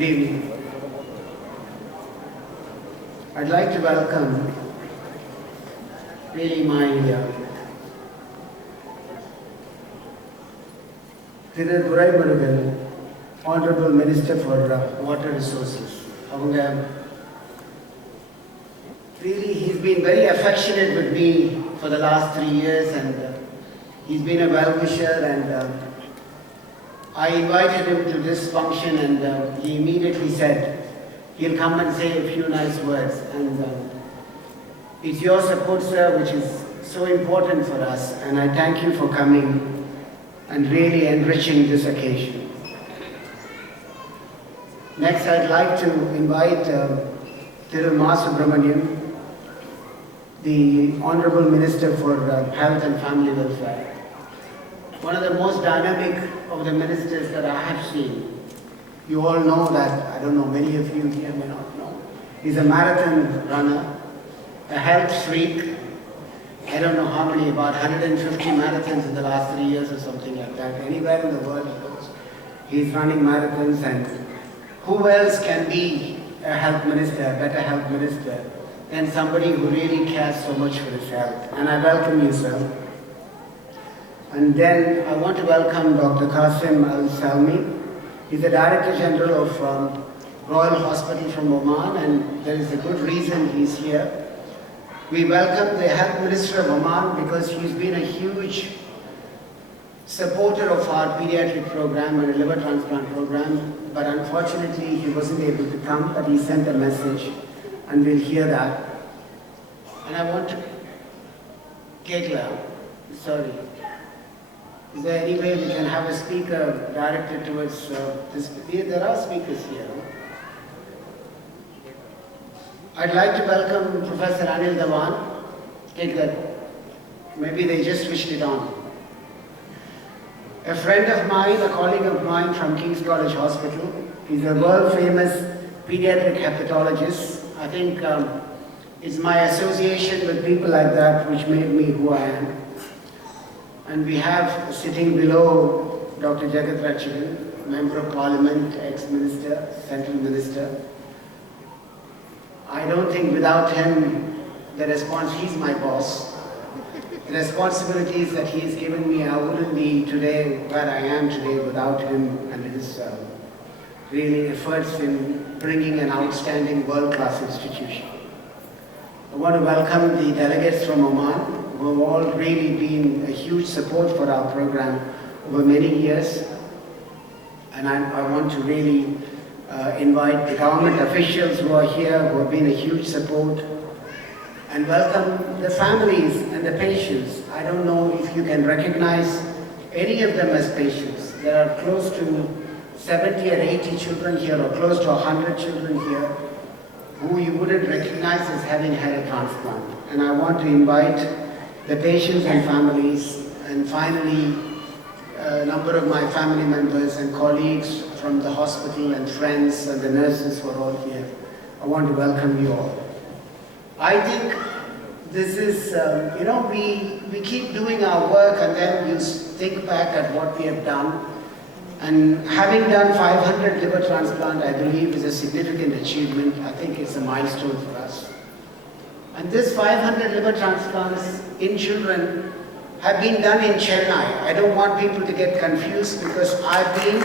Good evening. I'd like to welcome really my Thiru Duraimurugan, Honorable Minister for Water Resources. Really, he's been very affectionate with me for the last 3 years, and he's been a well-wisher, and I invited him to this function, and he immediately said he'll come and say a few nice words. And it's your support, sir, which is so important for us, and I thank you for coming and really enriching this occasion. Next, I'd like to invite Thiru Subramanian, the Honorable Minister for Health and Family Welfare. One of the most dynamic of the ministers that I have seen. You all know that, I don't know, many of you here may not know. He's a marathon runner, a health freak. I don't know how many, about 150 marathons in the last 3 years or something like that. Anywhere in the world he goes, he's running marathons, and who else can be a health minister, a better health minister, than somebody who really cares so much for his health. And I welcome you, sir. And then I want to welcome Dr. Qasim Al-Salmi. He's the Director General of Royal Hospital from Oman, and there is a good reason he's here. We welcome the Health Minister of Oman because he's been a huge supporter of our pediatric program and a liver transplant program, but unfortunately he wasn't able to come, but he sent a message, and we'll hear that. And I want to... Kegla, sorry. Is there any way we can have a speaker directed towards this? There are speakers here. I'd like to welcome Professor Anil Dhawan. Take that. Maybe they just switched it on. A friend of mine, a colleague of mine from King's College Hospital. He's a world-famous pediatric hepatologist. I think it's my association with people like that which made me who I am. And we have sitting below Dr. Jagat Rachagan, Member of Parliament, ex-minister, central minister. I don't think without him, he's my boss. The responsibilities that he's given me, I wouldn't be today where I am today without him and his really efforts in bringing an outstanding world-class institution. I want to welcome the delegates from Oman, who have all really been a huge support for our program over many years. And I want to really invite the government officials who are here, who have been a huge support, and welcome the families and the patients. I don't know if you can recognize any of them as patients. There are close to 70 or 80 children here, or close to 100 children here, who you wouldn't recognize as having had a transplant. And I want to invite the patients and families, and finally a number of my family members and colleagues from the hospital and friends and the nurses who are all here. I want to welcome you all. I think this is, we keep doing our work and then you think back at what we have done. And having done 500 liver transplant, I believe, is a significant achievement. I think it's a milestone for us. And this 500 liver transplants in children have been done in Chennai. I don't want people to get confused because I've been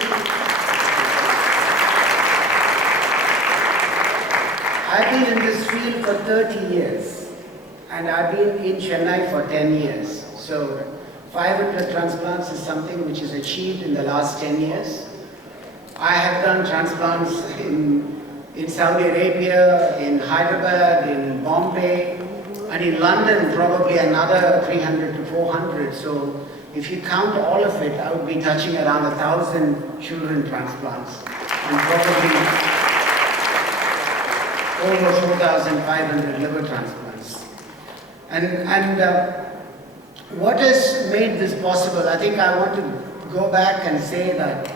in this field for 30 years and I've been in Chennai for 10 years. So 500 transplants is something which is achieved in the last 10 years. I have done transplants in Saudi Arabia, in Hyderabad, in Bombay, and in London probably another 300 to 400. So if you count all of it, I would be touching around 1,000 children transplants and probably over 4,500 liver transplants. And what has made this possible? I think I want to go back and say that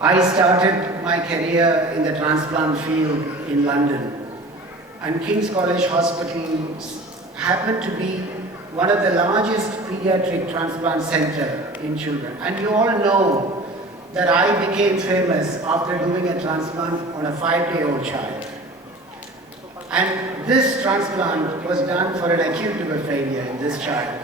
I started my career in the transplant field in London, and King's College Hospital happened to be one of the largest pediatric transplant center in children. And you all know that I became famous after doing a transplant on a 5-day-old child. And this transplant was done for an acute liver failure in this child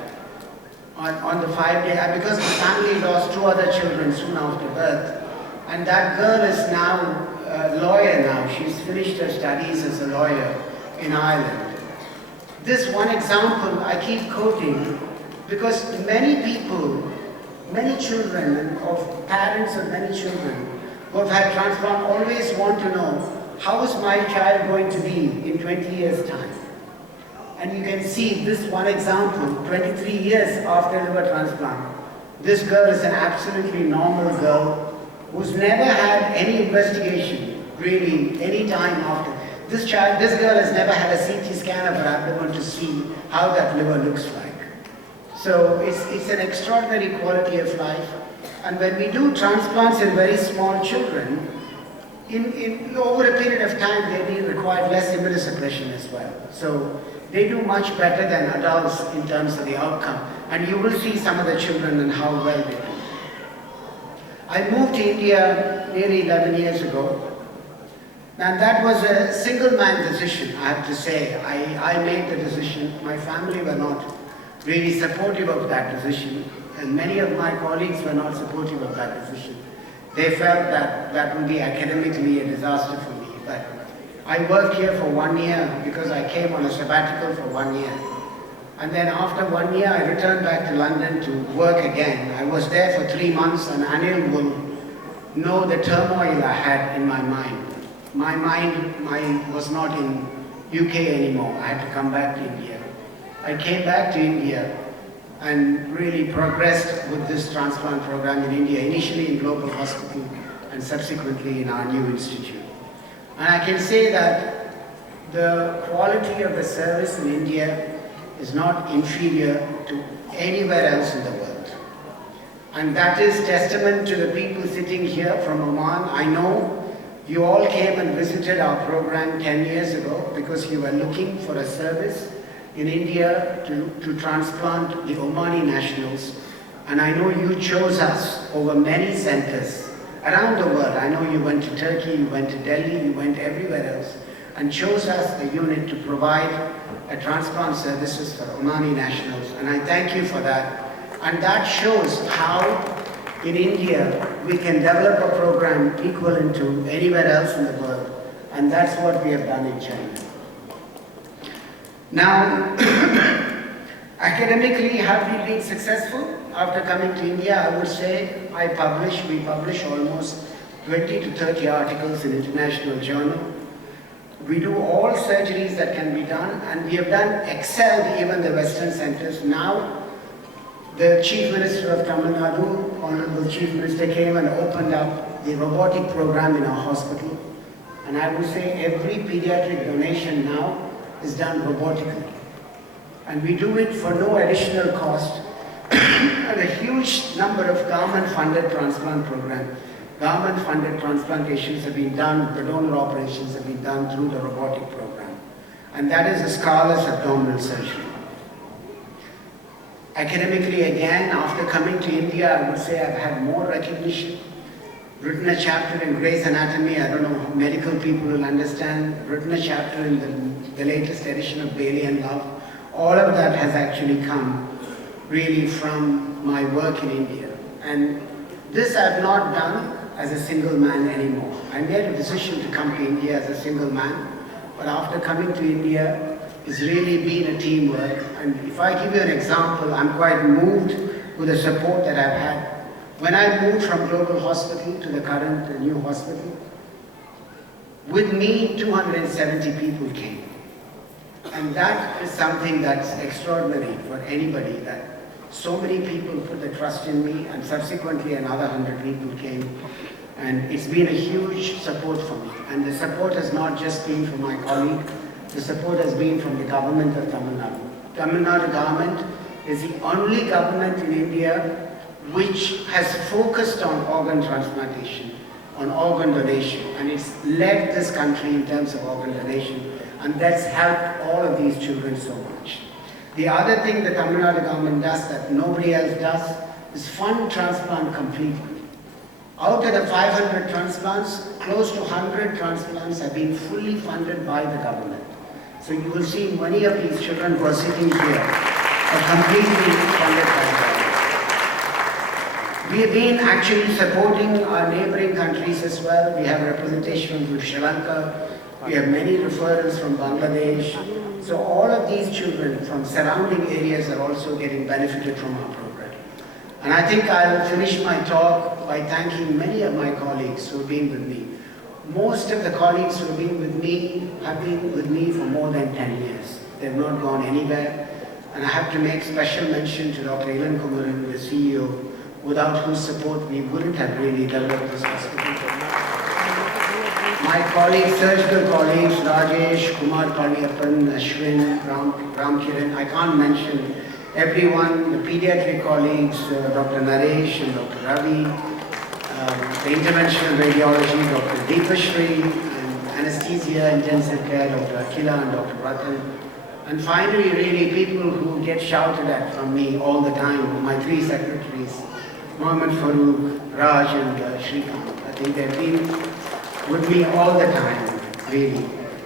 on the 5-day, because the family lost 2 other children soon after birth. And that girl is now a lawyer now. She's finished her studies as a lawyer in Ireland. This one example I keep quoting because many people, many children, of parents of many children who have had transplant always want to know, how is my child going to be in 20 years' time? And you can see this one example, 23 years after liver transplant. This girl is an absolutely normal girl who's never had any investigation, really, any time after. This girl has never had a CT scan of her abdomen to see how that liver looks like. So it's an extraordinary quality of life. And when we do transplants in very small children, in over a period of time, they require less immunosuppression as well. So they do much better than adults in terms of the outcome. And you will see some of the children and how well they do. I moved to India nearly 11 years ago. And that was a single-man decision, I have to say. I made the decision. My family were not really supportive of that decision. And many of my colleagues were not supportive of that decision. They felt that that would be academically a disaster for me. But I worked here for 1 year because I came on a sabbatical for 1 year. And then after 1 year, I returned back to London to work again. I was there for 3 months, and Anil will know the turmoil I had in my mind. My mind was not in UK anymore. I had to come back to India. I came back to India and really progressed with this transplant program in India, initially in Global Hospital and subsequently in our new institute. And I can say that the quality of the service in India is not inferior to anywhere else in the world. And that is testament to the people sitting here from Oman. I know you all came and visited our program 10 years ago because you were looking for a service in India to transplant the Omani nationals. And I know you chose us over many centers around the world. I know you went to Turkey, you went to Delhi, you went everywhere else, and chose us, the unit, to provide a transplant services for Omani nationals. And I thank you for that. And that shows how in India we can develop a program equivalent to anywhere else in the world. And that's what we have done in China. Now, academically, have we been successful? After coming to India, I would say we publish almost 20 to 30 articles in international journal. We do all surgeries that can be done, and we have excelled even the Western centers. Now, the Chief Minister of Tamil Nadu, Honorable Chief Minister, came and opened up the robotic program in our hospital. And I would say every pediatric donation now is done robotically. And we do it for no additional cost. And a huge number of government-funded transplant programs, government-funded transplantations have been done, the donor operations have been done through the robotic program. And that is a scarless abdominal surgery. Academically, again, after coming to India, I would say I've had more recognition. Written a chapter in Gray's Anatomy, I don't know how medical people will understand. Written a chapter in the latest edition of Bailey and Love. All of that has actually come really from my work in India. And this I've not done as a single man anymore. I made a decision to come to India as a single man, but after coming to India, it's really been a teamwork. And if I give you an example, I'm quite moved with the support that I've had. When I moved from Global Hospital to the current new hospital, with me 270 people came. And that is something that's extraordinary for anybody, that so many people put the trust in me, and subsequently another 100 people came. And it's been a huge support for me. And the support has not just been from my colleague, the support has been from the government of Tamil Nadu. Tamil Nadu government is the only government in India which has focused on organ transplantation, on organ donation, and it's led this country in terms of organ donation, and that's helped all of these children so much. The other thing the Tamil Nadu government does that nobody else does is fund transplant completely. Out of the 500 transplants, close to 100 transplants have been fully funded by the government. So you will see many of these children who are sitting here are completely funded by the government. We have been actually supporting our neighboring countries as well. We have representation from Sri Lanka. We have many referrals from Bangladesh. So all of these children from surrounding areas are also getting benefited from our program. And I think I'll finish my talk by thanking many of my colleagues who have been with me. Most of the colleagues who have been with me have been with me for more than 10 years. They've not gone anywhere. And I have to make special mention to Dr. Ilan Kumaran, the CEO, without whose support we wouldn't have really developed this hospital. My colleagues, surgical colleagues, Rajesh, Kumar Paliyappan, Ashwin, Ram Kiran, I can't mention everyone, the pediatric colleagues, Dr. Naresh and Dr. Ravi, the interventional radiology, Dr. Deepashri, and anesthesia, intensive care, Dr. Akila and Dr. Ratan. And finally, really, people who get shouted at from me all the time, my three secretaries, Mohammed Farooq, Raj and Shrikant. I think they've been with me all the time, really.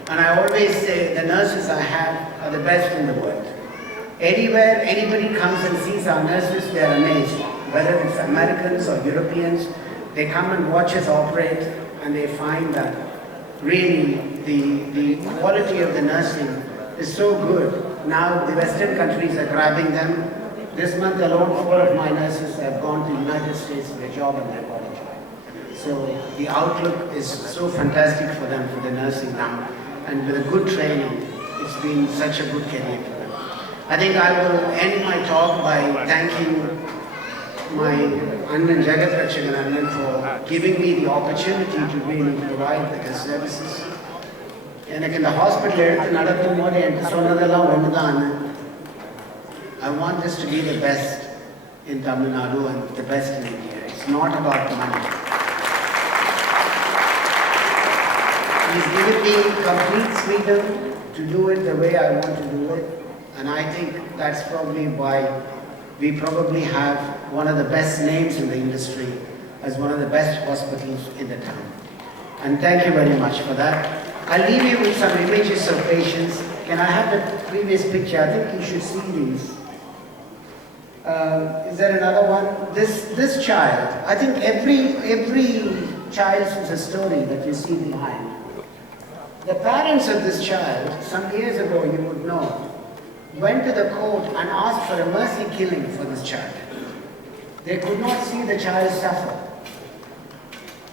And I always say the nurses I have are the best in the world. Anywhere anybody comes and sees our nurses, they're amazed. Whether it's Americans or Europeans, they come and watch us operate and they find that really the quality of the nursing is so good. Now the Western countries are grabbing them. This month alone, 4 of my nurses have gone to the United States for a job and they've got a job. So the outlook is so fantastic for them, for the nursing now. And with a good training, it's been such a good career for them. I think I will end my talk by thanking my Annan Jagat Rakshakan Annan for giving me the opportunity to really provide the services. எனக்கு இந்த hospital எடுத்து நடத்தும் போது எனக்கு சொன்னதெல்லாம் ஒன்றுதான். I want this to be the best in Tamil Nadu and the best in India. It's not about money. He's given me complete freedom to do it the way I want to do it. And I think that's probably why we probably have one of the best names in the industry as one of the best hospitals in the town. And thank you very much for that. I'll leave you with some images of patients. Can I have the previous picture? I think you should see these. Is there another one? This child, I think every child has a story that you see behind. The parents of this child, some years ago you would know, went to the court and asked for a mercy killing for this child. They could not see the child suffer.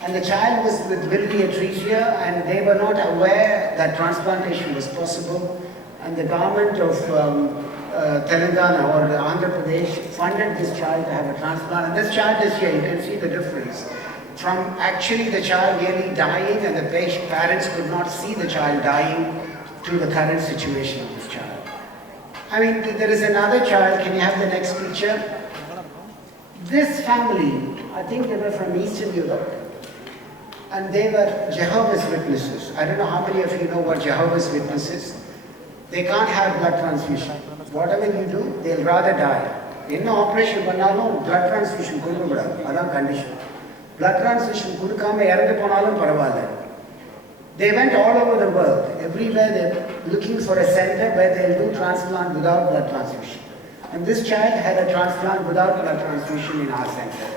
And the child was with biliary atresia and they were not aware that transplantation was possible. And the government of Telangana or Andhra Pradesh funded this child to have a transplant. And this child is here, you can see the difference. From actually the child nearly dying and the parents could not see the child dying to the current situation of this child. I mean, there is another child, can you have the next picture? This family, I think they were from Eastern Europe. And they were Jehovah's Witnesses. I don't know how many of you know what Jehovah's Witnesses. They can't have blood transfusion. Whatever you do, they'll rather die. In operation, blood transfusion that's condition. Blood transfusion they went all over the world. Everywhere they're looking for a center where they'll do transplant without blood transfusion. And this child had a transplant without blood transfusion in our center.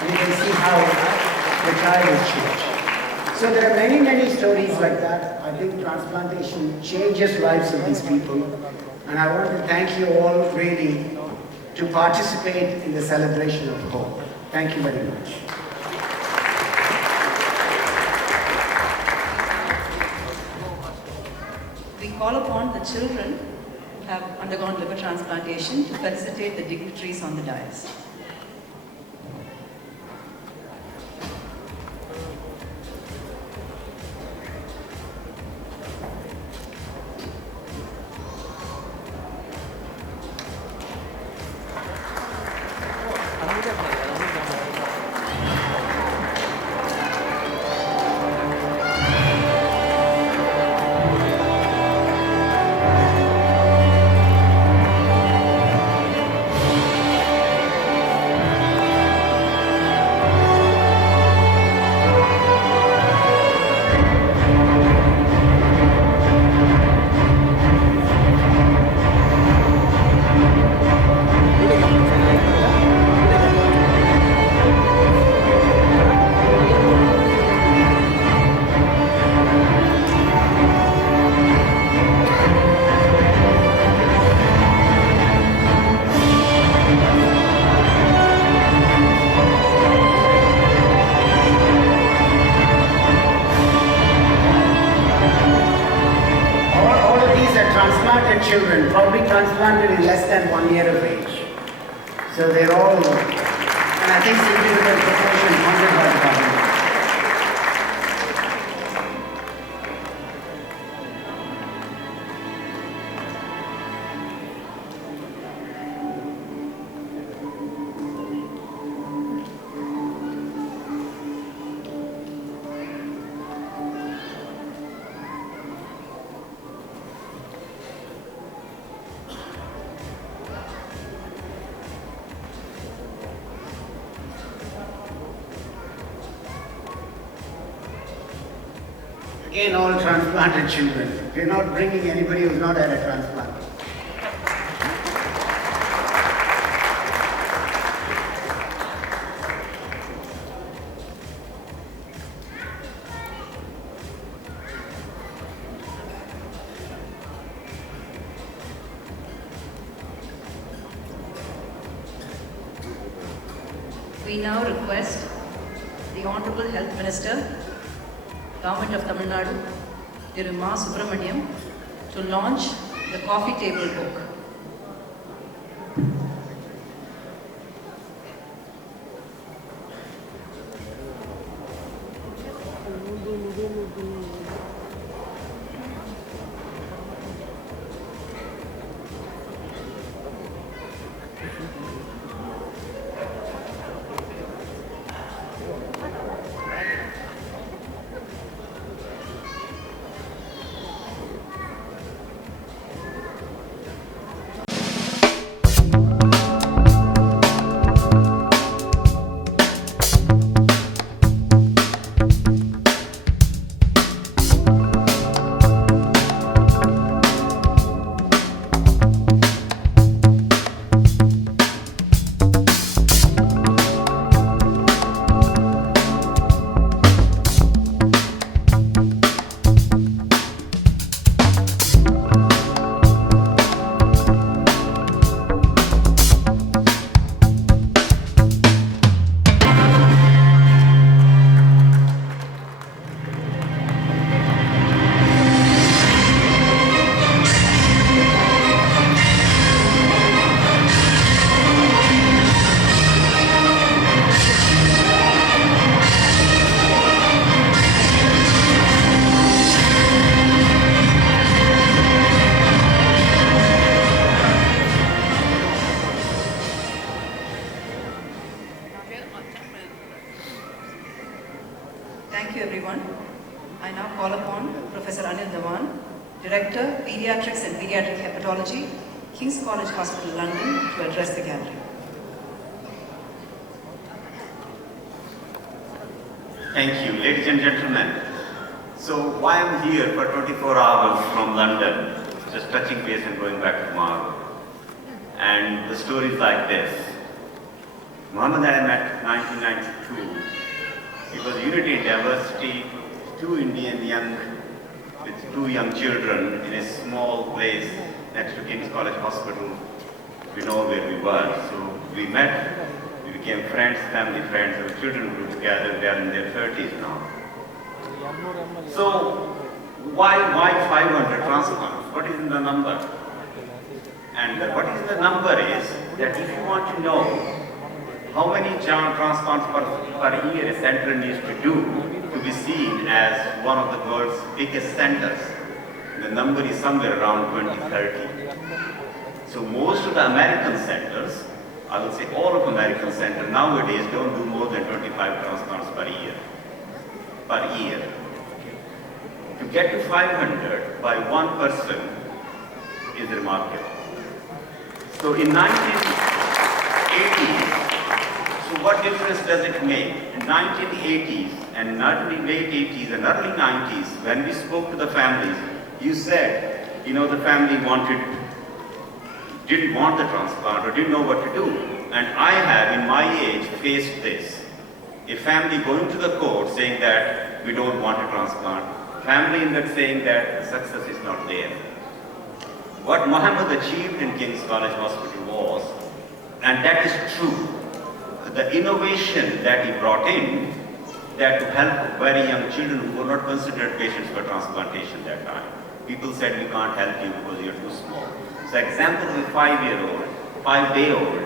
And you can see how the child is changed. So there are many, many stories like that. I think transplantation changes lives of these people. And I want to thank you all really to participate in the celebration of hope. Thank you very much. We call upon the children who have undergone liver transplantation to felicitate the dignitaries on the dais. transplanted children, probably transplanted in less than 1 year of age. So they're all, and I think significant proportion funded by the government. Again, all transplanted children. We're not bringing anybody who's not had a transplant. We now request the Honorable Health Minister, Government of Tamil Nadu, Thiru Ma Subramaniam, to launch the coffee table book. Thank you, everyone. I now call upon Professor Anil Dhawan, Director, Pediatrics and Pediatric Hepatology, King's College Hospital, London, to address the gathering. Thank you, ladies and gentlemen. So why I'm here for 24 hours from London, just touching base and going back tomorrow. And the story is like this. Muhammad I met 1992. It was Unity and Diversity, two Indian with two young children in a small place next to King's College Hospital. We know where we were. So we met, we became friends, family friends, our children grew together, they are in their 30s now. So why 500 transplants? What is in the number? And what is the number is that if you want to know how many transplants per year a center needs to do to be seen as one of the world's biggest centers, the number is somewhere around 2030. So most of the American centers, I would say all of American centers nowadays don't do more than 25 transplants per year. To get to 500 by one person is remarkable. So in 1980s, so what difference does it make? In 1980s and early late 80s and early 90s, when we spoke to the families, you said, the family didn't want the transplant or didn't know what to do. And I have, in my age, faced this. A family going to the court saying that we don't want a transplant. Family in that saying that success is not there. What Muhammad achieved in King's College Hospital was, and that is true, the innovation that he brought in, that to help very young children who were not considered patients for transplantation that time. People said we can't help you because you're too small. So example of a 5-year-old, 5-day-old,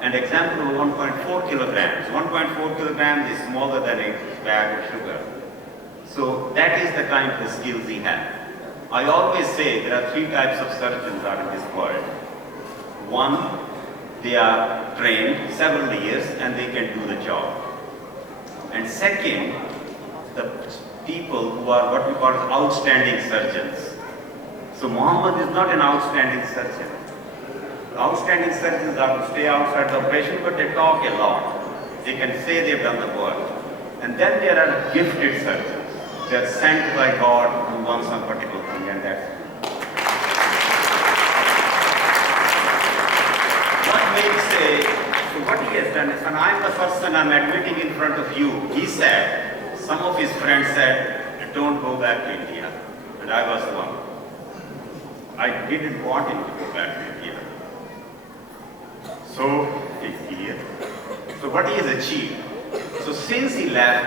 and example of 1.4 kilograms. 1.4 kilograms is smaller than a bag of sugar. So that is the kind of skills he had. I always say there are 3 types of surgeons out in this world. One, they are trained several years and they can do the job. And second, the people who are what we call outstanding surgeons. So Muhammad is not an outstanding surgeon. Outstanding surgeons are to stay outside the operation, but they talk a lot. They can say they've done the work. And then there are gifted surgeons. They're sent by God to do some particular thing, and that's it. What he has done is, and I'm the person I'm admitting in front of you, he said, some of his friends said, don't go back to India. And I was the one. I didn't want him to go back to India. So, so what he has achieved. So since he left,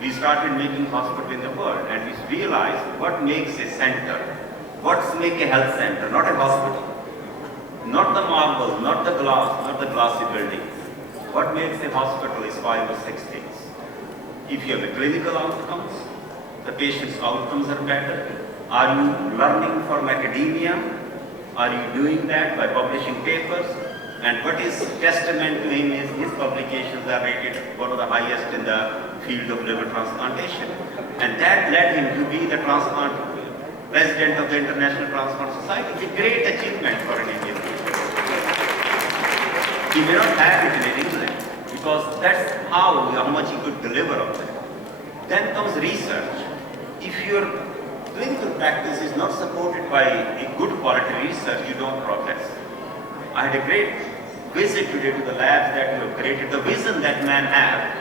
we started making hospitals in the world, and we realized what makes a center, what's make a health center, not a hospital. Not the marble, not the glass, not the glassy buildings. What makes a hospital is 5 or 6 things. If you have the clinical outcomes, the patient's outcomes are better. Are you learning from academia? Are you doing that by publishing papers? And what is testament to him is his publications are rated one of the highest in the field of liver transplantation. And that led him to be the president of the International Transplant Society. It's a great achievement for an Indian patient. He may not have it in England because that's how much he could deliver of it. Then comes research. If your clinical practice is not supported by a good quality research, you don't progress. I had a great visit today to the labs that you have created. The vision that man has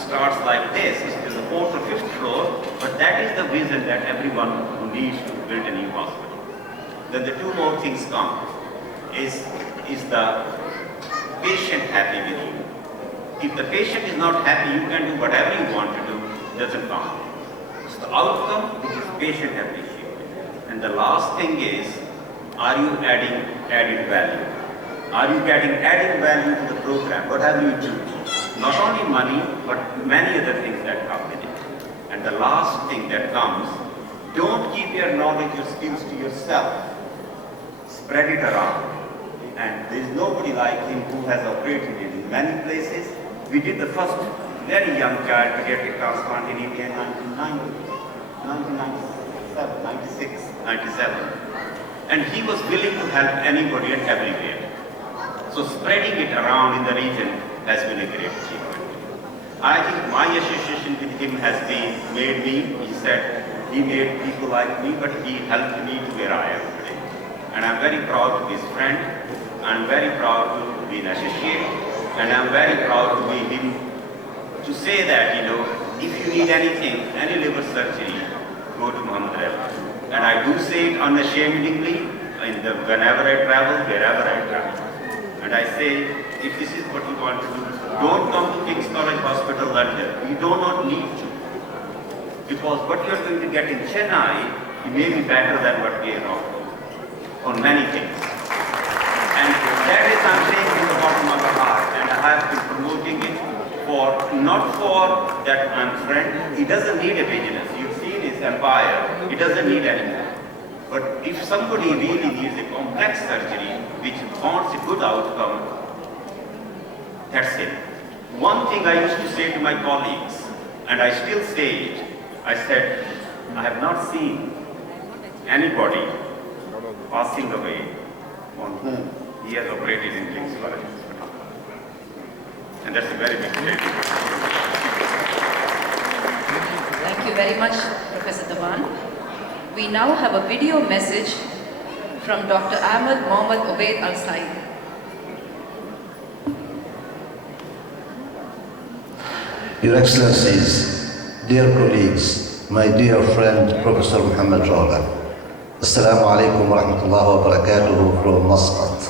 starts like this. It's in the 4th or 5th floor, but that is the vision that everyone who needs to build a new hospital. Then the 2 more things come. Is the patient happy with you? If the patient is not happy, you can do whatever you want to do, doesn't count. It's the outcome which is patient appreciated. And the last thing is, are you adding added value? Are you getting added value to the program? Whatever you do. Not only money, but many other things that come with it. And the last thing that comes, don't keep your knowledge, your skills to yourself. Spread it around. And there is nobody like him who has operated in many places. We did the first very young child pediatric transplant in India in 1997, 96, 97. And he was willing to help anybody and everywhere. So spreading it around in the region has been a great achievement. I think my association with him has made me, he said, he made people like me, but he helped me to where I am today. And I'm very proud to be his friend. I'm very proud to be an associate. And I'm very proud to be him, to say that, if you need anything, any liver surgery, go to Muhammad Ali. And I do say it unashamedly, whenever I travel, wherever I travel. And I say, if this is what you want to do, don't come to King's College Hospital, London. You do not need to. Because what you are going to get in Chennai, it may be better than what we are offering on many things. And that is something in the bottom of the heart. And I have been promoting it not for that I'm friend. He doesn't need a business. You've seen his empire. He doesn't need anything. But if somebody really needs a complex surgery, which wants a good outcome, that's it. One thing I used to say to my colleagues, and I still say it, I said, I have not seen anybody passing away on whom he has operated in King's College Hospital. And that's a very big statement. Thank you very much, Professor Dewan. We now have a video message from Dr. Ahmed Mohammad Obaid Al-Said. Your Excellencies, dear colleagues, my dear friend Professor Muhammad Rawla, Assalamu alaikum wa rahmatullahi wa barakatuhu from Muscat.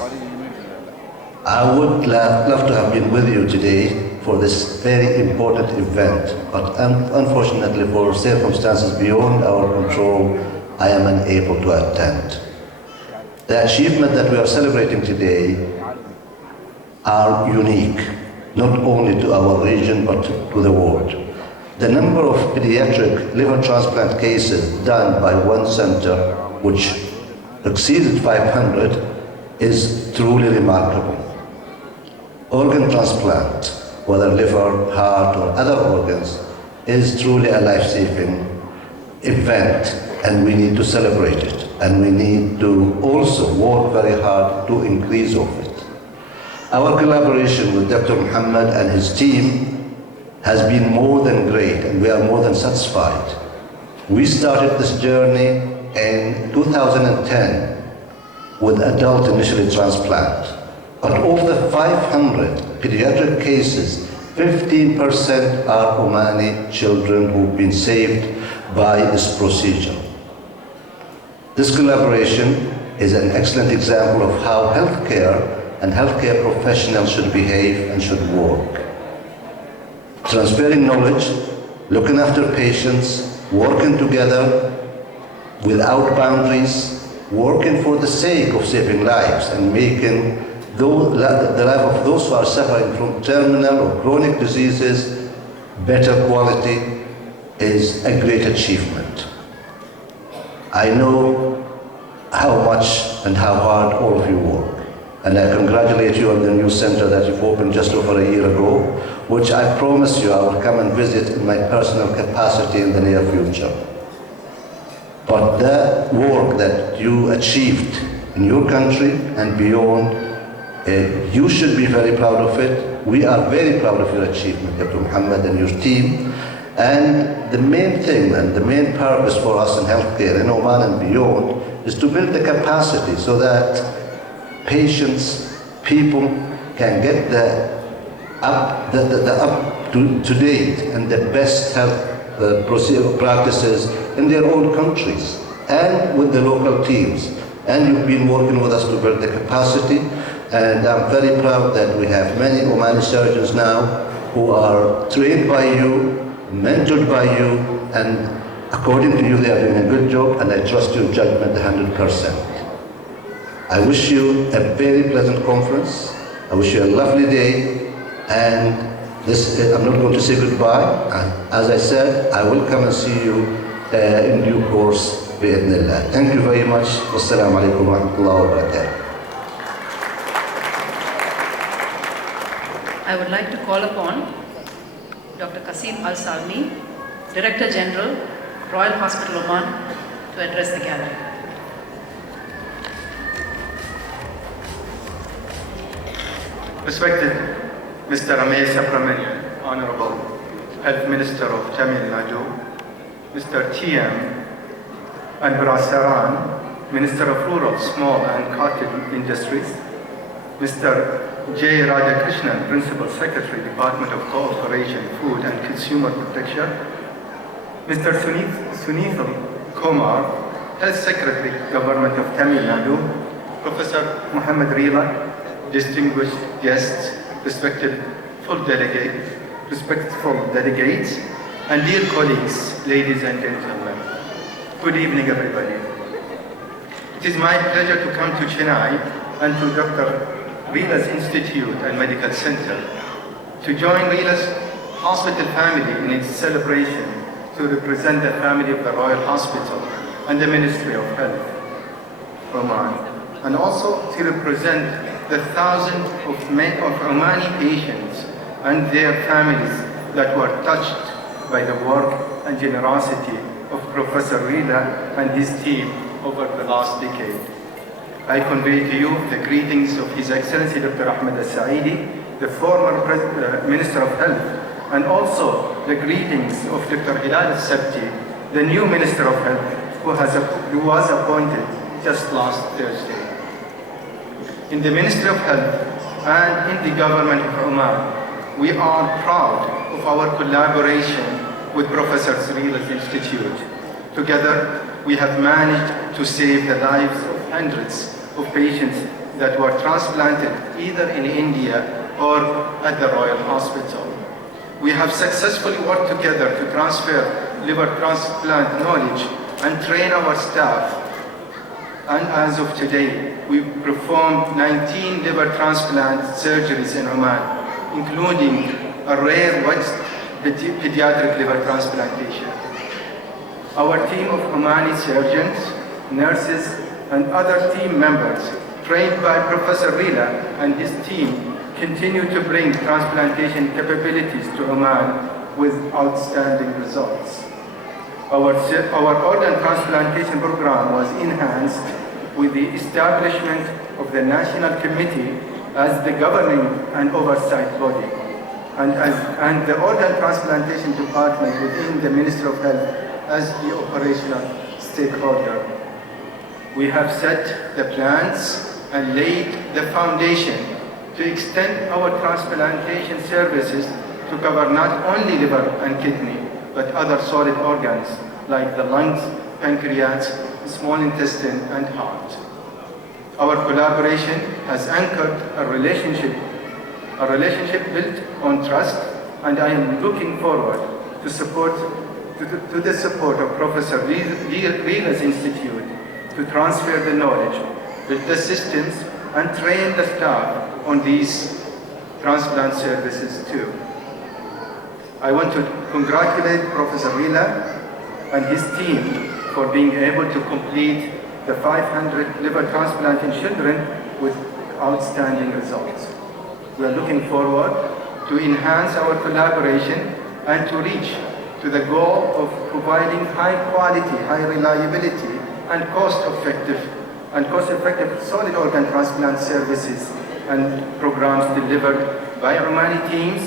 I would love to have been with you today for this very important event, but unfortunately for circumstances beyond our control, I am unable to attend. The achievement that we are celebrating today are unique, not only to our region but to the world. The number of pediatric liver transplant cases done by one center, which exceeded 500, is truly remarkable. Organ transplant, whether liver, heart, or other organs, is truly a life-saving event, and we need to celebrate it. And we need to also work very hard to increase of it. Our collaboration with Dr. Muhammad and his team has been more than great, and we are more than satisfied. We started this journey in 2010 with adult initially transplant. But of the 500 pediatric cases, 15% are Omani children who've been saved by this procedure. This collaboration is an excellent example of how healthcare and healthcare professionals should behave and should work. Transferring knowledge, looking after patients, working together without boundaries, working for the sake of saving lives and making the life of those who are suffering from terminal or chronic diseases better quality is a great achievement. I know how much and how hard all of you work, and I congratulate you on the new center that you've opened just over a year ago, which I promise you I will come and visit in my personal capacity in the near future. But the work that you achieved in your country and beyond, you should be very proud of it. We are very proud of your achievement, Dr. Muhammad and your team. And the main thing and the main purpose for us in healthcare in Oman and beyond is to build the capacity so that patients, people can get the up to date and the best health practices in their own countries and with the local teams. And you've been working with us to build the capacity. And I'm very proud that we have many Omani surgeons now who are trained by you, mentored by you, and according to you, they are doing a good job, and I trust your judgment 100%. I wish you a very pleasant conference. I wish you a lovely day, and I'm not going to say goodbye. As I said, I will come and see you in due course, bi'idhnillah. Thank you very much. Wassalamu alaikum wa rahmatullahi wa barakatuh. I would like to call upon Dr. Qasim Al Salmi, Director General, Royal Hospital Oman, to address the gathering. Respected Mr. Ramey Subramanian, Honorable Health Minister of Tamil Nadu, Mr. T.M. Anbarasaran, Minister of Rural, Small and Cotton Industries, Mr. J. Radhakrishnan, Principal Secretary, Department of Cooperation, Food and Consumer Protection, Mr. Sunithal Kumar, Health Secretary, Government of Tamil Nadu, Professor Muhammad Rila, distinguished guests, respectful delegates, and dear colleagues, ladies and gentlemen. Good evening, everybody. It is my pleasure to come to Chennai and to Dr. Rila's Institute and Medical Center to join Rila's hospital family in its celebration to represent the family of the Royal Hospital and the Ministry of Health, Oman, and also to represent the thousands of Omani patients and their families that were touched by the work and generosity of Professor Rila and his team over the last decade. I convey to you the greetings of His Excellency Dr. Ahmed Al-Saidi, the former Minister of Health, and also the greetings of Dr. Hilal Al-Sabti, the new Minister of Health, who was appointed just last Thursday. In the Ministry of Health and in the Government of Oman, we are proud of our collaboration with Professor Rila's Institute. Together, we have managed to save the lives of hundreds of patients that were transplanted either in India or at the Royal Hospital. We have successfully worked together to transfer liver transplant knowledge and train our staff. And as of today, we performed 19 liver transplant surgeries in Oman, including a rare pediatric liver transplantation. Our team of Omani surgeons, nurses, and other team members trained by Professor Rila and his team continue to bring transplantation capabilities to Oman with outstanding results. Our organ transplantation program was enhanced with the establishment of the National Committee as the governing and oversight body, and the organ transplantation department within the Ministry of Health as the operational stakeholder. We have set the plans and laid the foundation to extend our transplantation services to cover not only liver and kidney, but other solid organs like the lungs, pancreas, small intestine, and heart. Our collaboration has anchored a relationship built on trust, and I am looking forward to the support of Professor Rila's Institute to transfer the knowledge, build the systems, and train the staff on these transplant services too. I want to congratulate Professor Rila and his team for being able to complete the 500 liver transplant in children with outstanding results. We are looking forward to enhance our collaboration and to reach to the goal of providing high quality, high reliability, and cost-effective solid organ transplant services and programs delivered by Omani teams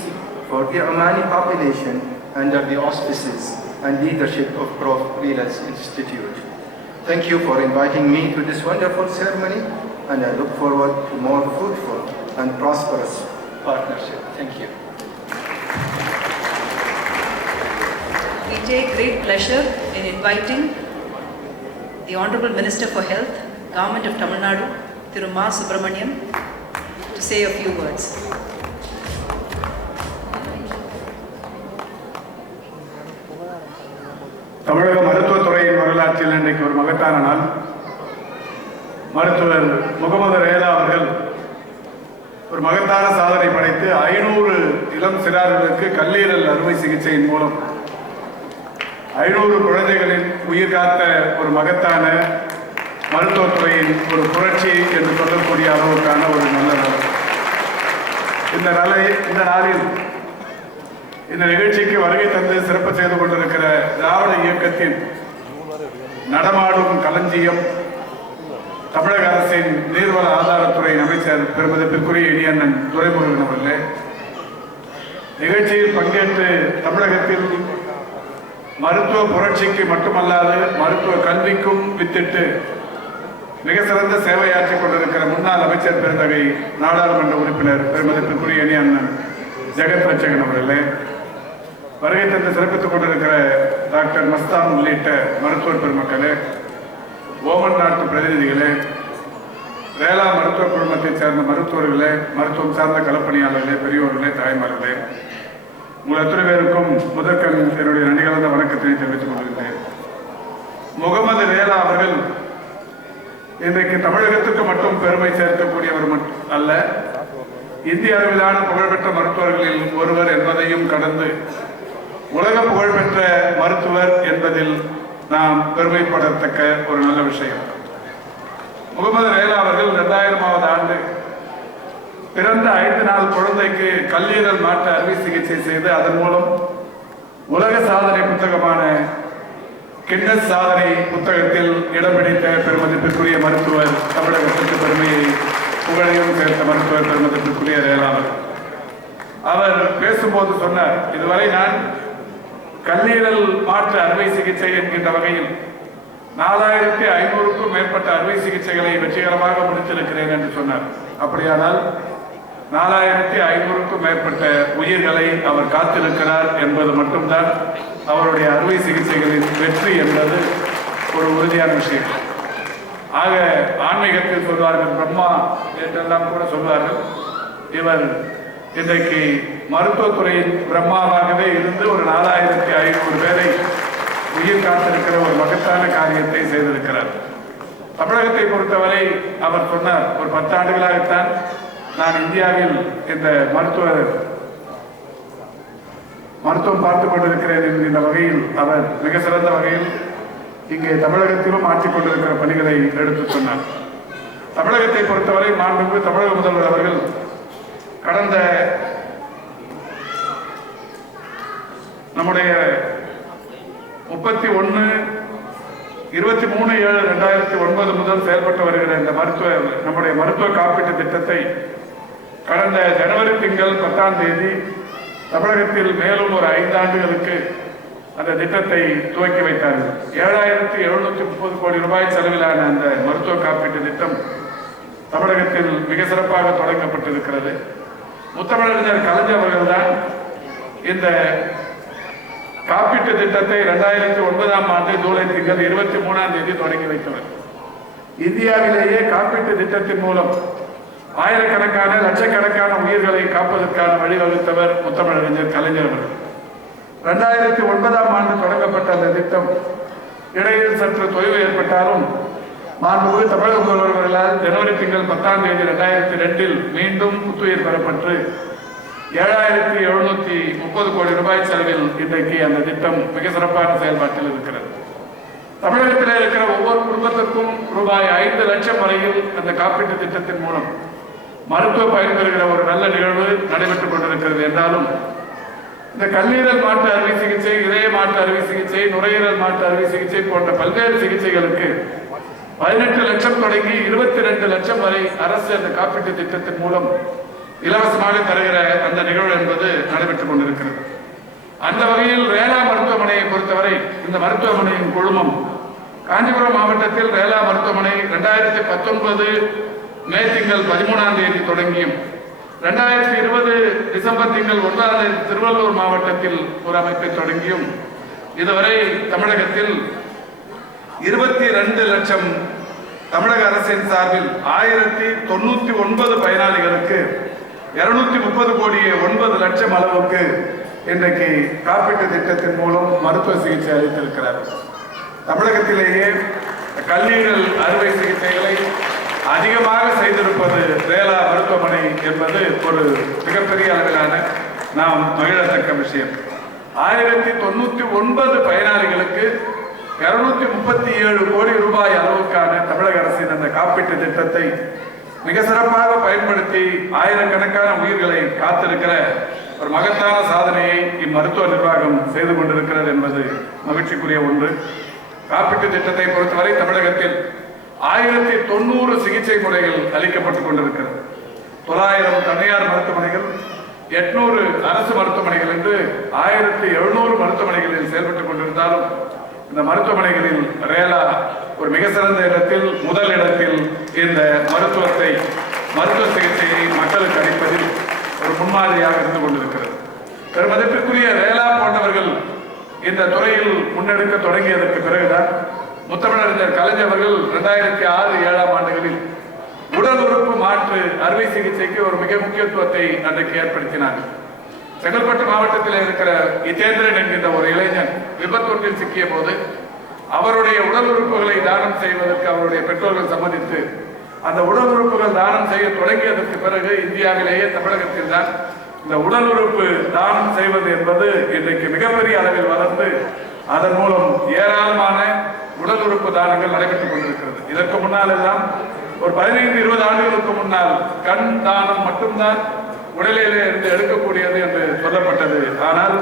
for the Omani population under the auspices and leadership of Prof. Rila's Institute. Thank you for inviting me to this wonderful ceremony, and I look forward to more fruitful and prosperous partnership. Thank you. We take great pleasure in inviting the Honorable Minister for Health, Government of Tamil Nadu, Thiru Ma Subramaniam, to say a few words. தமிழக மருத்துவத்துறையின் வரலாற்றில் இன்றைக்கு ஒரு மகத்தான நாள். மருத்துவர் முகமது ரேலா அவர்கள் ஒரு மகத்தான சாதனை படைத்து 500 இளம் சிறார்களுக்கு கல்லீரல் அறுவை சிகிச்சையின் மூலம் 500 குழந்தைகளின் உயிர் காத்த ஒரு மகத்தான மருத்துவத்துறையின் ஒரு புரட்சி என்று சொல்லக்கூடிய அளவுக்கான ஒரு நல்ல நாள். இந்த நாளில் இந்த நிகழ்ச்சிக்கு வருகை தந்து சிறப்பு செய்து கொண்டிருக்கிற திராவிட இயக்கத்தின் நடமாடும் களஞ்சியம் தமிழக அரசின் நீர்வள ஆதாரத்துறை அமைச்சர் பெருமதிப்பிற்குரிய இனியண்ணன் துரைமுருகன் அவர்களே, நிகழ்ச்சியில் பங்கேற்று தமிழகத்தில் மருத்துவ புரட்சிக்கு மட்டுமல்லாது மருத்துவ கல்விக்கும் வித்திட்டு மிக சிறந்த சேவையாற்றிக் கொண்டிருக்கிற முன்னாள் அமைச்சர் பெருந்தகை நாடாளுமன்ற உறுப்பினர் பெருமதிப்பிற்குரிய இனியண்ணன் ஜெகத் ரட்சகன் அவர்களே, வருகை தந்து சிறப்பித்துக் கொண்டிருக்கிற டாக்டர் மஸ்தான் உள்ளிட்ட மருத்துவர் பெருமக்களே, ஓமன் நாட்டு பிரதிநிதிகளே, ரேலா மருத்துவ குழுமத்தைச் சேர்ந்த மருத்துவர்களே, மருத்துவம் சார்ந்த களப்பணியாளர்களே, பெரியோர்களே, தாய்மார்களே, உங்கள் அத்தனை பேருக்கும் முதற்கண் என்னுடைய நன்றி கலந்த வணக்கத்தை தெரிவித்துக் கொள்கிறேன். முகமது ரேலா அவர்கள் இன்றைக்கு தமிழகத்துக்கு மட்டும் பெருமை சேர்க்கக்கூடியவர் அல்ல, இந்திய அளவிலான புகழ்பெற்ற மருத்துவர்களில் ஒருவர் என்பதையும் கடந்து உலக புகழ்பெற்ற மருத்துவர் என்பதில் நாம் பெருமைப்படத்தக்க ஒரு நல்ல விஷயம். முகமது ரேலா அவர்கள் 2000ஆவது ஆண்டு பிறந்த 5 நாள் குழந்தைக்கு கல்லீரல் மாற்று அறுவை சிகிச்சை செய்து அதன் மூலம் உலக சாதனை புத்தகமான கின்னஸ் சாதனை புத்தகத்தில் இடம் பிடித்த பெருமதிப்பிற்குரிய மருத்துவர், தமிழகத்திற்கு பெருமையை புகழையும் சேர்த்த மருத்துவர் பெருமதிப்பிற்குரிய ரேலா அவர் பேசும்போது சொன்னார், இதுவரை நான் கல்லீரல் மாற்று அறுவை சிகிச்சை என்கின்ற வகையில் 4500க்கும் மேற்பட்ட அறுவை சிகிச்சைகளை வெற்றிகரமாக முடித்திருக்கிறேன் என்று சொன்னார். அப்படியானால் 4500க்கும் மேற்பட்ட உயிர்களை அவர் காத்திருக்கிறார் என்பது மட்டும்தான் அவருடைய அறுவை சிகிச்சைகளின் வெற்றி என்பது ஒரு உறுதியான விஷயம். ஆக ஆன்மீகத்தில் சொல்வார்கள், பிரம்மா என்றெல்லாம் கூட சொல்வார்கள். இவர் இன்றைக்கு மருத்துவத்துறையின் பிரம்மாவாகவே இருந்து ஒரு 4500 பேரை உயிர் காத்திருக்கிற ஒரு மகத்தான காரியத்தை செய்திருக்கிறார். தமிழகத்தை பொறுத்தவரை அவர் சொன்னார், ஒரு 10 ஆண்டுகளாகத்தான் நான் இந்தியாவில் இந்த மருத்துவம் பார்த்துக் கொண்டிருக்கிறேன் என்கின்ற வகையில் அவர் மிக சிறந்த வகையில் இங்கே தமிழகத்திலும் ஆற்றிக் கொண்டிருக்கிற பணிகளை எடுத்து சொன்னார். தமிழகத்தை பொறுத்தவரை மாண்புமிகு தமிழக முதல்வர் அவர்கள் கடந்த நம்முடைய 23/7/2009 முதல் செயல்பட்டு வருகிற இந்த நம்முடைய மருத்துவ காப்பீட்டு திட்டத்தை கடந்த ஜனவரி திங்கள் 10ஆம் தேதி தமிழகத்தில் மேலும் ஒரு 5 ஆண்டுகளுக்கு அந்த திட்டத்தை துவக்கி வைத்தார்கள். 7,730 கோடி ரூபாய் செலவிலான அந்த மருத்துவ காப்பீட்டு திட்டம் தமிழகத்தில் மிக சிறப்பாக தொடங்கப்பட்டிருக்கிறது. முத்தமிழறிஞர் கலைஞர் அவர்கள்தான் இந்த காப்பீட்டு திட்டத்தை 2009ஆம் ஆண்டு ஜூலை திங்கள் 23ஆம் தேதி தொடங்கி வைத்தவர். இந்தியாவிலேயே காப்பீட்டு திட்டத்தின் மூலம் ஆயிரக்கணக்கான லட்சக்கணக்கான உயிர்களை காப்பதற்கான வழிவகுத்தவர் முத்தமிழறிஞர் கலைஞர் அவர்கள். 2009ஆம் ஆண்டு தொடங்கப்பட்ட அந்த திட்டம் இடையில் சற்று தொய்வு ஏற்பட்டாலும் மாண்புமிகு தமிழக முதல்வர்களால் ஜனவரி திங்கள் 10ஆம் தேதி 2002இல் மீண்டும் புத்துயிர் பெறப்பட்டு 7,730 கோடி ரூபாய் செலவில் இன்றைக்கு அந்த திட்டம் மிக சிறப்பான செயல்பாட்டில் இருக்கிறது. தமிழகத்தில் இருக்கிற ஒவ்வொரு குடும்பத்திற்கும் ரூபாய் 5 லட்சம் வரையில் அந்த காப்பீட்டு திட்டத்தின் மூலம் மருத்துவ பயன் பெறுகிற ஒரு நல்ல நிகழ்வு நடைபெற்றுக் கொண்டிருக்கிறது. என்றாலும் இந்த கல்லீரல் மாற்று அறுவை சிகிச்சை, இதய மாற்று அறுவை சிகிச்சை, நுரையீரல் மாற்று அறுவை சிகிச்சை போன்ற பல்வேறு சிகிச்சைகளுக்கு 18 லட்சம் தொடங்கி 22 லட்சம் வரை அரசு அந்த காப்பீட்டு திட்டத்தின் மூலம் இலவசமாக தருகிற அந்த நிகழ்வு என்பது நடைபெற்றுக் கொண்டிருக்கிறது. அந்த வகையில் ரேலா மருத்துவமனையை பொறுத்தவரை இந்த மருத்துவமனையின் குழுமம் காஞ்சிபுரம் மாவட்டத்தில் ரேலா மருத்துவமனை 2019 மே திங்கள் 13ஆம் தேதி தொடங்கியும் 2020 டிசம்பர் திங்கள் 1ஆம் தேதி திருவள்ளூர் மாவட்டத்தில் ஒரு அமைப்பை தொடங்கியும் இதுவரை தமிழகத்தில் 22 லட்சம் தமிழக அரசின் சார்பில் 1099 பயனாளிகளுக்கு 230 கோடியே 9 லட்சம் அளவுக்கு இன்றைக்கு காப்பீட்டு திட்டத்தின் மூலம் மருத்துவ சிகிச்சை அளித்திருக்கிறார். தமிழகத்திலேயே கல்லீரல் அறுவை சிகிச்சைகளை அதிகமாக செய்திருப்பது ரேலா மருத்துவமனை என்பது ஒரு மிகப்பெரிய அளவிலான நாம் மகிழத்தக்க விஷயம். 1099 பயனாளிகளுக்கு 237 கோடி ரூபாய் அளவுக்கான தமிழக அரசின் அந்த காப்பீட்டு திட்டத்தை மிக சிறப்பாக பயன்படுத்தி ஆயிரக்கணக்கான உயிர்களை காத்திருக்கிற ஒரு மகத்தான சாதனையை இம்மருத்துவ நிர்வாகம் செய்து கொண்டிருக்கிறது என்பது மகிழ்ச்சிக்குரிய ஒன்று. காப்பீட்டு திட்டத்தை பொறுத்தவரை தமிழகத்தில் 1090 சிகிச்சை முறைகள் அளிக்கப்பட்டுக் கொண்டிருக்கிறது. 900 தனியார் மருத்துவமனைகள், 800 அரசு மருத்துவமனைகள் என்று 1700 மருத்துவமனைகளில் செயல்பட்டுக் கொண்டிருந்தாலும் இந்த மருத்துவமனைகளில் ரேலா ஒரு மிக சிறந்த இடத்தில், முதல் இடத்தில் இந்த மருத்துவ சிகிச்சையை மக்களுக்கு அளிப்பதில் ஒரு முன்மாதிரியாக இருந்து கொண்டிருக்கிறது. பெருமதிப்பிற்குரிய ரேலா போன்றவர்கள் இந்த துறையில் முன்னெடுக்க தொடங்கியதற்கு பிறகுதான் முத்தமிழறிஞர் கலைஞர் அவர்கள் 2006-7ஆம் ஆண்டுகளில் உடல் உறுப்பு மாற்று அறுவை சிகிச்சைக்கு ஒரு மிக முக்கியத்துவத்தை அன்றைக்கு ஏற்படுத்தினார்கள். செங்கல்பட்டு மாவட்டத்தில் இருக்கிற இத்தேந்திரன் என்கின்ற ஒரு இளைஞன் விபத்தொன்றில் சிக்கிய போது அவருடைய உடல் உறுப்புகளை தானம் செய்வதற்கு அவருடைய பெற்றோர்கள் சம்மதித்து அந்த உடல் உறுப்புகள் தானம் செய்ய தொடங்கியதற்கு பிறகு இந்தியாவிலேயே தமிழகத்தில் தான் இந்த உடல் உறுப்பு தானம் செய்வது என்பது இன்றைக்கு மிகப்பெரிய அளவில் வளர்ந்து அதன் மூலம் ஏராளமான உடல் உறுப்பு தானங்கள் நடைபெற்றுக் கொண்டிருக்கிறது. இதற்கு முன்னால் எல்லாம் ஒரு 15-20 ஆண்டுகளுக்கு முன்னால் கண் தானம் மட்டும்தான் உடலிலே இருந்து எடுக்கக்கூடியது என்று சொல்லப்பட்டது. ஆனால்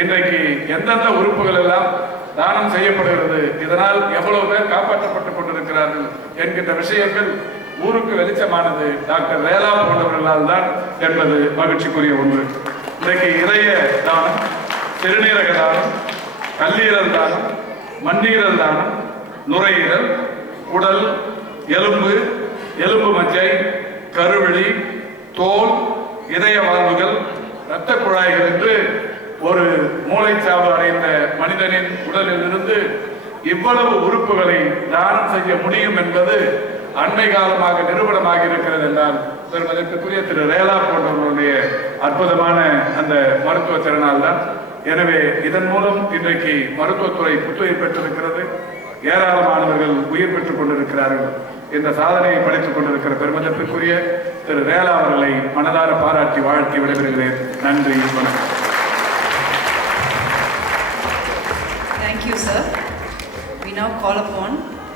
இன்றைக்கு எந்தெந்த உறுப்புகள் எல்லாம் தானம் செய்யப்படுகிறது, இதனால் எவ்வளவு பேர் காப்பாற்றப்பட்டுக் கொண்டிருக்கிறார்கள் என்கின்ற விஷயங்கள் ஊருக்கு வெளிச்சமானது டாக்டர் ரேலா போன்றவர்களால் தான் என்பது மகிழ்ச்சிக்குரிய ஒன்று. இன்றைக்கு இதய தானம், சிறுநீரக தானம், கல்லீரல் தானம், மண்ணீரல் தானம், நுரையீரல், உடல், எலும்பு மஜ்ஜை, கருவிழி, தோல், இதய வாழ்வுகள், இரத்த குழாய்கள் என்று ஒரு மூளைச்சாவு அடைந்த மனிதனின் உடலில் இருந்து இவ்வளவு உறுப்புகளை தானம் செய்ய முடியும் என்பது அண்மை காலமாக நிரூபணமாக இருக்கிறது என்றால் பெருமதிப்புக்குரிய திரு ரேலா போன்றவர்களுடைய அற்புதமான அந்த மருத்துவ திறனால் தான் எனவே இதன் மூலம் இன்றைக்கு மருத்துவத்துறை புத்துயிர் பெற்றிருக்கிறது. ஏராளமானவர்கள் உயிர் பெற்றுக் கொண்டிருக்கிறார்கள். இந்த சாதனையை படைத்துக் கொண்டிருக்கிற பெருமதிப்பிற்குரிய திரு ரேலா அவர்களை மனதார பாராட்டி வாழ்த்தி விடைபெறுகிறேன். நன்றி, வணக்கம். Thank you, sir. We now call upon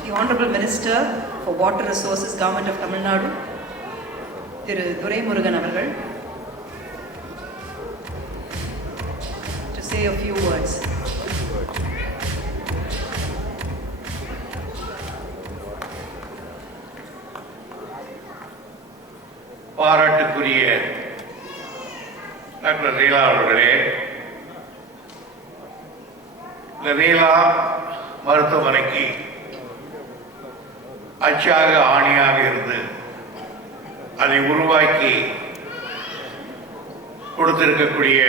the Honorable Minister for Water Resources, Government of Tamil Nadu, Thiru Duraimurugan avargal, to say a few words. பாராட்டுக்குரிய டாக்டர் ரீலா அவர்களே, இந்த ரீலா மருத்துவமனைக்கு அச்சாக ஆணியாக இருந்து அதை உருவாக்கி கொடுத்திருக்கக்கூடிய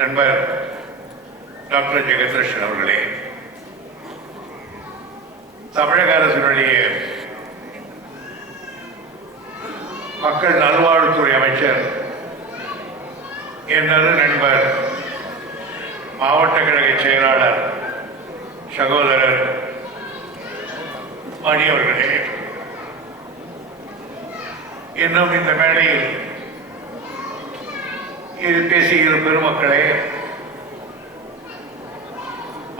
நண்பர் டாக்டர் ஜெகதீஷன் அவர்களே, தமிழக அரசினுடைய மக்கள் நல்வாழ்வுத்துறை அமைச்சர் என்னது நண்பர் மாவட்ட கழக செயலாளர் சகோதரர் மணி அவர்களே, இன்னும் இந்த மேடையில் இது பேசுகிற பெருமக்களே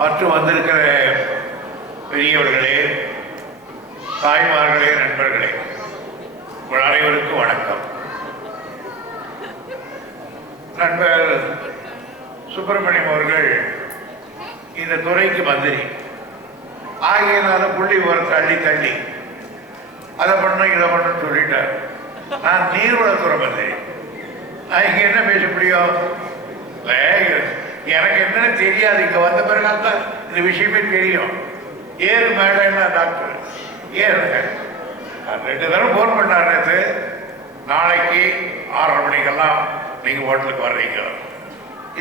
மற்றும் வந்திருக்கிற பெரியவர்களே, தாய்மார்களே, நண்பர்களே, உங்கள் அனைவருக்கும் வணக்கம். நண்பர் சுப்பிரமணியம் அவர்கள் இந்த துறைக்கு மந்திரி ஆகியனால புள்ளி உரத்தை அள்ளி தள்ளி அதை பண்ணும் இதை பண்ணுன்னு சொல்லிட்டார். நான் நீர்வளத்துறை மந்திரி, நான் இங்கே என்ன பேச முடியும்? எனக்கு என்னன்னு தெரியாது. இங்கே வந்த பிறகு தான் இந்த விஷயமே தெரியும். ஏறு மேடம்னா டாக்டர் ஏறுங்க. 2 தடவை ஃபோன் பண்ணார் நேற்று. நாளைக்கு 6:30 மணிக்கெல்லாம் நீங்கள் ஹோட்டலுக்கு வர்றீங்க.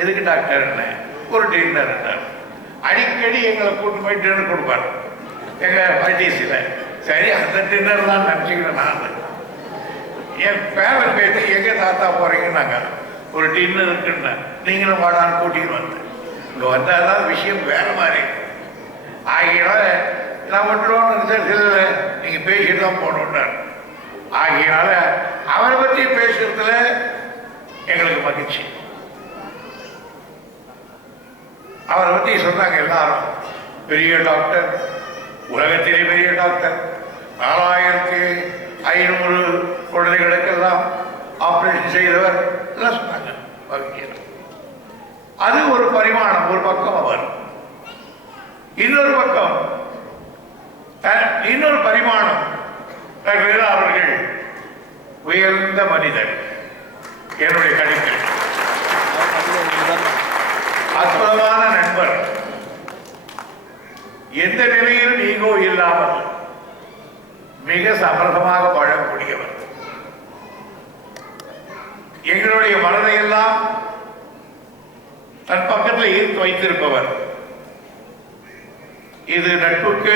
எதுக்கு டாக்டர்? என்ன ஒரு டின்னர். அடிக்கடி எங்களை கூட்டு போய் டின்னர் கொடுப்பார் எங்கள் ஐடிசியில். சரி, அந்த டின்னர் தான் நினச்சிக்கிறேன். நான் என் பேரன் பேசி எங்கே தாத்தா போகிறீங்கன்னாங்க. ஒரு டின்னர் இருக்குன்னு நீங்களும் வாடான்னு கூட்டிகிட்டு வந்து இங்கே வந்தால் தான் விஷயம் வேறு மாதிரி. ஆகியனால நான் விட்டுருவோன்னு இல்லை, நீங்கள் பேசிட்டு தான் போகணுன்னார். ஆகியனால அவரை பற்றி பேசுறதுல எங்களுக்கு மகிழ்ச்சி. அவரை பற்றி சொன்னாங்க எல்லாரும். பெரிய டாக்டர், உலகத்திலே பெரிய டாக்டர், 4500 குழந்தைகளுக்கெல்லாம் ஆப்ரேஷன் செய்தவர் எல்லாம் சொன்னாங்க. அது ஒரு பரிமாணம், ஒரு பக்கம். அவர் இன்னொரு பக்கம், இன்னொரு பரிமாணம். அவர்கள் உயர்ந்த மனிதர், என்னுடைய கணிப்பில் அற்புதமான நண்பர், எந்த நிலையிலும் ஈகோ இல்லாமல் மிக சமரசமாக வாழக்கூடியவர், எங்களுடைய மனதையெல்லாம் தன் பக்கத்தில் ஈர்த்து வைத்திருப்பவர். இது நட்புக்கு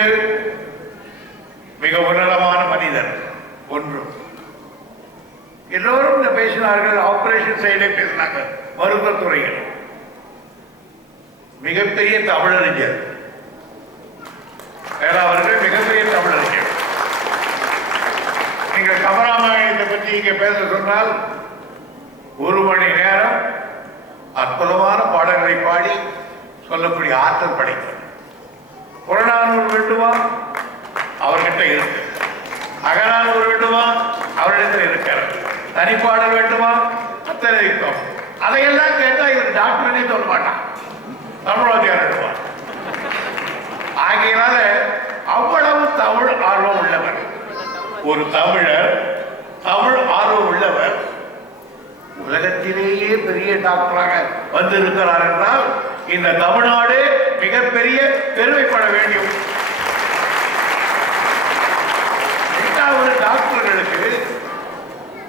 மிக உன்னதமான மனிதர். ஒன்று, எல்லோரும் இந்த பேசினார்கள், ஆபரேஷன் சைடே பேசினாங்க. மருத்துவத்துறையில் மிகப்பெரிய தமிழறிஞர் அவர்கள், மிகப்பெரிய தமிழறிஞர். நீங்கள் கமராமாயணத்தை பற்றி இங்கே பேச சொன்னால் 1 மணி நேரம் அற்புதமான பாடல்களை பாடி சொல்லக்கூடிய ஆற்றல் படைத்தவர். புறநானூறு வேண்டுமா அவர்கிட்ட இருக்கு, அகநானூறு வேண்டுமா அவரிடத்தில் இருக்கிறார், தனிப்பாடல் வேண்டுமா அத்தனை இருக்கும். அதையெல்லாம் கேட்டா இவர் டாக்டர்னே சொல்ல மாட்டான், தமிழாதியார் வேண்டுவார். ஆகையினால அவ்வளவு தமிழ் ஆர்வம் உள்ளவர், ஒரு தமிழர், தமிழ் ஆர்வம் உள்ளவர். உலகத்திலேயே பெரிய டாக்டராக வந்திருக்கிறார் என்றால் இந்த தமிழ்நாடு மிகப்பெரிய பெருமைப்பட வேண்டும். டாக்டர்களுக்கு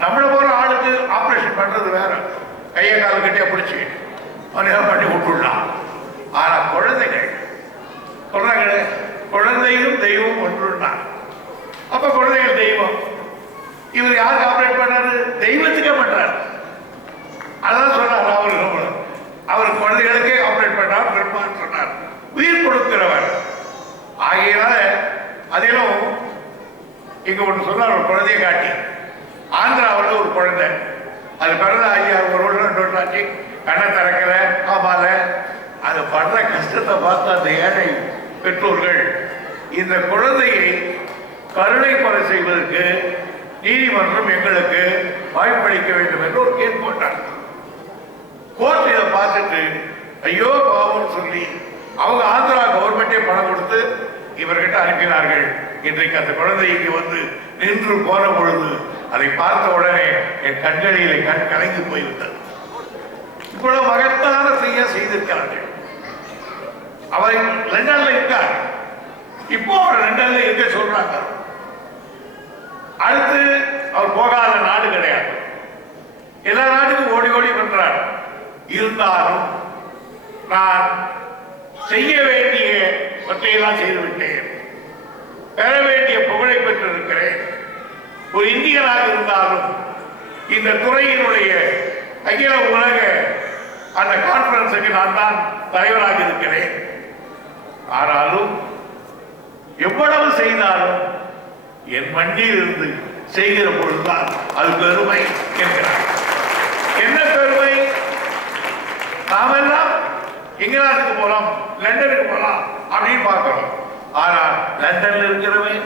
நம்மளை போற ஆளுக்கு ஆபரேஷன் பண்றது வேற, கையை கால கட்டியா பிடிச்சி பண்ணி விட்டுடலாம். ஆனா குழந்தைகள் சொல்றாங்களே, குழந்தையும் தெய்வம் ஒன்றுன்னா, அப்ப குழந்தைகள் தெய்வம். இவர் யாருக்கு ஆபரேட் பண்ணாரு? தெய்வத்துக்கே பண்றாரு. அதான் சொன்னார் அவரு. அவர் குழந்தைகளுக்கே ஆப்ரேட் பண்ணார், பெருமான் சொன்னார். உயிர் கொடுக்கிறவர் ஆகையினால அதிலும் இங்க ஒன்று சொன்னார். ஒரு குழந்தையை காட்டி ஆந்திராவில் ஒரு குழந்தை அது பிறந்த 5-6 வருடம் 2 வருஷம் ஆச்சு, கண்ணை திறக்கல, ஆமால அது படுற கஷ்டத்தை பார்த்து அந்த ஏழை பெற்றோர்கள் இந்த குழந்தையை கருணை கொலை செய்வதற்கு நீதிமன்றம் எங்களுக்கு வாய்ப்பளிக்க வேண்டும் என்று ஒரு கேஸ் போட்டார். கோர்ட் இதை பார்த்துட்டு ஐயோ பாவம்னு சொல்லி அவங்க ஆந்திரா கவர்மெண்டே பணம் கொடுத்து இவர்கிட்ட அனுப்பினார்கள். இன்றைக்கு அந்த குழந்தை இங்கு வந்து நின்று போன பொழுது அதை பார்த்த உடனே என் கண்களிலே கண் கலங்கி போய்விட்டது. இவ்வளவு மகத்தான செய்திருக்கிறார்கள். அவர் லண்டன்ல இருக்கார். இப்போ அவர் லண்டன்ல இருக்க சொல்றாங்க. அடுத்து அவர் போகாத நாடு கிடையாது. எல்லா நாட்டுக்கும் ஓடி ஓடி பண்றார். இருந்தாலும் நான் செய்ய வேண்டிய ஒற்றையெல்லாம் செய்துவிட்டேன், பெற வேண்டிய புகழை பெற்றிருக்கிறேன். ஒரு இந்தியனாக இருந்தாலும் இந்த துறையினுடைய அகில உலக அந்த கான்பரன்ஸுக்கு நான் தான் தலைவராக இருக்கிறேன். ஆனாலும் எவ்வளவு செய்தாலும் என் மண்ணில் இருந்து செய்கிற பொழுதுதான் அது பெருமை என்கிறார். என்ன பெருமை? நாமெல்லாம் இங்கிலாந்துக்கு போலாம், லண்டனுக்கு போலாம் அப்படின்னு பார்க்கிறோம். ஆனால் லண்டன்ல இருக்கிறவன்